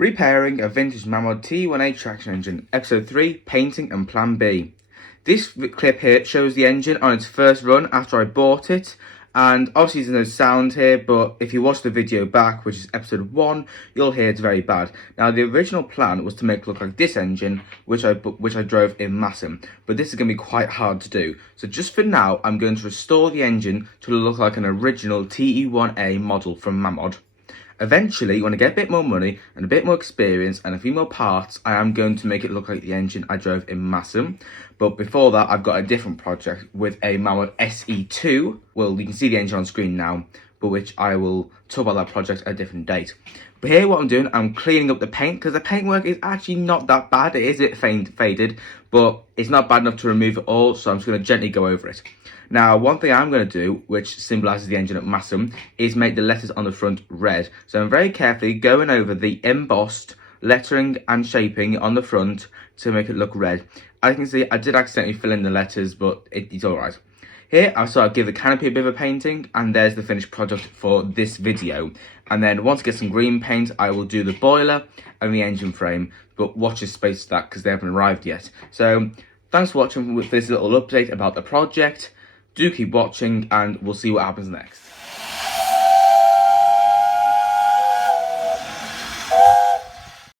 Repairing a vintage Mamod TE1a traction engine, episode 3, painting and plan B. This clip here shows the engine on its first run after I bought it, and obviously there's no sound here, but if you watch the video back, which is episode 1, you'll hear it's very bad. Now the original plan was to make it look like this engine, which I drove in Massam, but this is going to be quite hard to do. So just for now, I'm going to restore the engine to look like an original TE1a model from Mamod. Eventually, when I get a bit more money and a bit more experience and a few more parts, I am going to make it look like the engine I drove in Massam. But before that, I've got a different project with a Mamod SE2. Well, you can see the engine on screen now, but which I will talk about that project at a different date. But here what I'm doing, I'm cleaning up the paint, because the paintwork is actually not that bad. It is a bit faded, but it's not bad enough to remove it all, so I'm just going to gently go over it. Now, one thing I'm going to do, which symbolises the engine at Massam, is make the letters on the front red. So I'm very carefully going over the embossed lettering and shaping on the front to make it look red. As you can see, I did accidentally fill in the letters, but it's alright. Here, I'll give the canopy a bit of a painting, and there's the finished product for this video. And then once I get some green paint, I will do the boiler and the engine frame, but watch this space for that because they haven't arrived yet. So, thanks for watching with this little update about the project. Do keep watching, and we'll see what happens next.